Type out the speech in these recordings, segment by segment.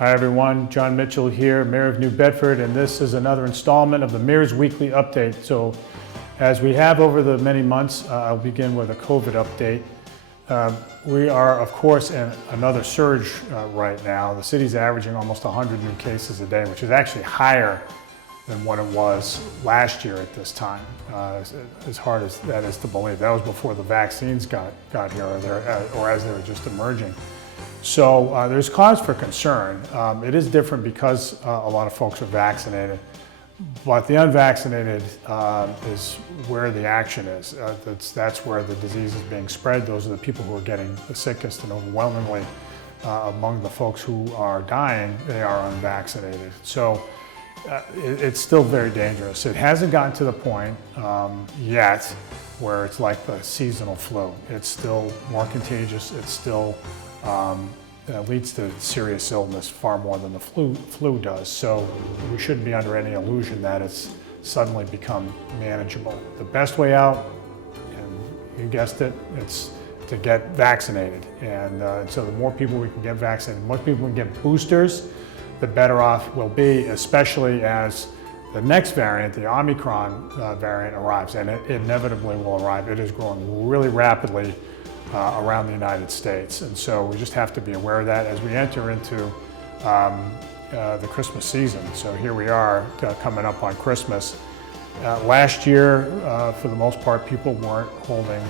Hi everyone, Jon Mitchell here, Mayor of New Bedford, and this is another installment of the Mayor's Weekly Update. So as we have over the many months, I'll begin with a COVID update. We are, of course, in another surge right now. The city's averaging almost 100 new cases a day, which is actually higher than what it was last year at this time, as hard as that is to believe. That was before the vaccines got here, or as they were just emerging. So there's cause for concern. It is different because a lot of folks are vaccinated, but the unvaccinated is where the action is. That's where the disease is being spread. Those are the people who are getting the sickest, and overwhelmingly among the folks who are dying, they are unvaccinated. So it's still very dangerous. It hasn't gotten to the point yet where it's like the seasonal flu. It's still more contagious. It's still leads to serious illness far more than the flu does. So we shouldn't be under any illusion that it's suddenly become manageable. The best way out, and you guessed it, it's to get vaccinated. And so the more people we can get vaccinated, the more people we can get boosters, the better off we'll be, especially as the next variant, the Omicron variant, arrives, and it inevitably will arrive. It is growing really rapidly around the United States, and so we just have to be aware of that as we enter into the Christmas season. So here we are coming up on Christmas. Last year, for the most part, people weren't holding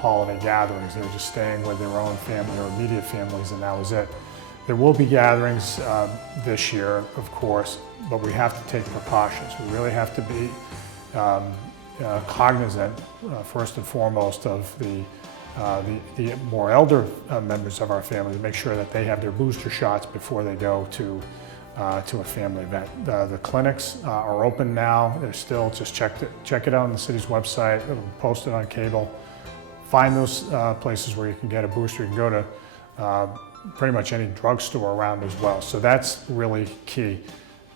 holiday gatherings. They were just staying with their own family or immediate families, and that was it. There will be gatherings this year, of course, but we have to take precautions. We really have to be cognizant, first and foremost, of the more elder members of our family, to make sure that they have their booster shots before they go to a family event. The clinics are open now. They're still, just check it out on the city's website. It'll be posted on cable. Find those places where you can get a booster. You can go to pretty much any drugstore around as well. So that's really key.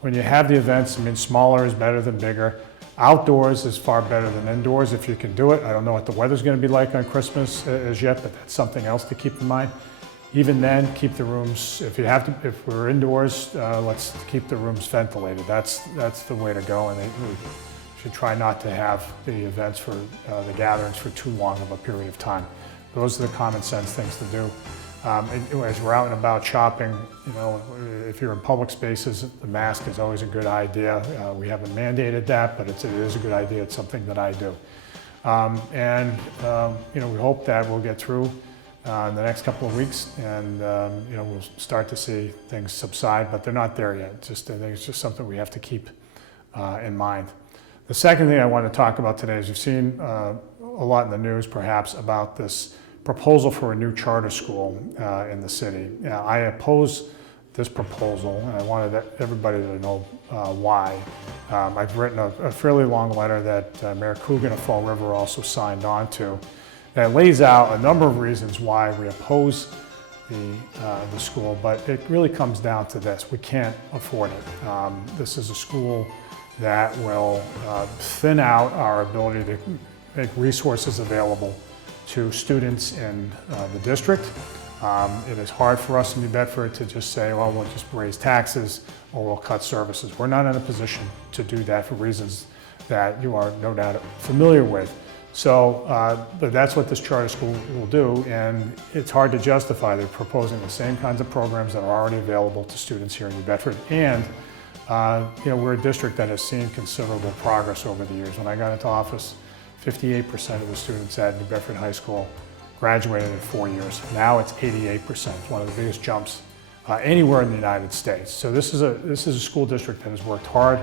When you have the events, I mean, smaller is better than bigger. Outdoors is far better than indoors if you can do it. I don't know what the weather's going to be like on Christmas as yet, but that's something else to keep in mind. Even then, keep the rooms, if we're indoors, let's keep the rooms ventilated. That's the way to go, and we should try not to have the events for the gatherings for too long of a period of time. Those are the common sense things to do. As we're out and about shopping, if you're in public spaces, the mask is always a good idea. We haven't mandated that, but it is a good idea. It's something that I do. We hope that we'll get through in the next couple of weeks, and we'll start to see things subside, but they're not there yet. I think it's just something we have to keep in mind. The second thing I want to talk about today is you've seen a lot in the news, perhaps, about this proposal for a new charter school in the city. I oppose this proposal, and I wanted everybody to know why. I've written a fairly long letter that Mayor Coogan of Fall River also signed on to, that lays out a number of reasons why we oppose the school, but it really comes down to this: we can't afford it. This is a school that will thin out our ability to make resources available to students in the district. It is hard for us in New Bedford to just say, well, we'll just raise taxes or we'll cut services. We're not in a position to do that for reasons that you are no doubt familiar with. So, but that's what this charter school will do, and it's hard to justify. They're proposing the same kinds of programs that are already available to students here in New Bedford, and we're a district that has seen considerable progress over the years. When I got into office, 58% of the students at New Bedford High School graduated in 4 years. Now it's 88%, one of the biggest jumps anywhere in the United States. So this is a school district that has worked hard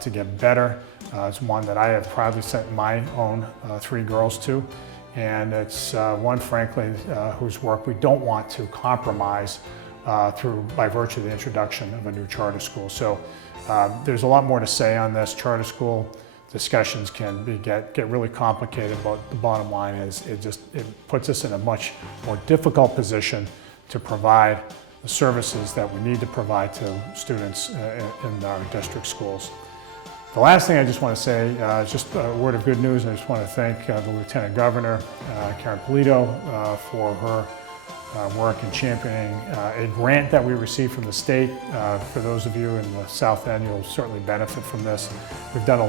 to get better. It's one that I have proudly sent my own 3 girls to, and it's one, frankly, whose work we don't want to compromise by virtue of the introduction of a new charter school. So there's a lot more to say on this charter school. Discussions can get really complicated, but the bottom line is it puts us in a much more difficult position to provide the services that we need to provide to students in our district schools. The last thing I just want to say is just a word of good news. I just want to thank the Lieutenant Governor, Karen Polito, for her work in championing a grant that we received from the state. For those of you in the South End, you'll certainly benefit from this. We've done a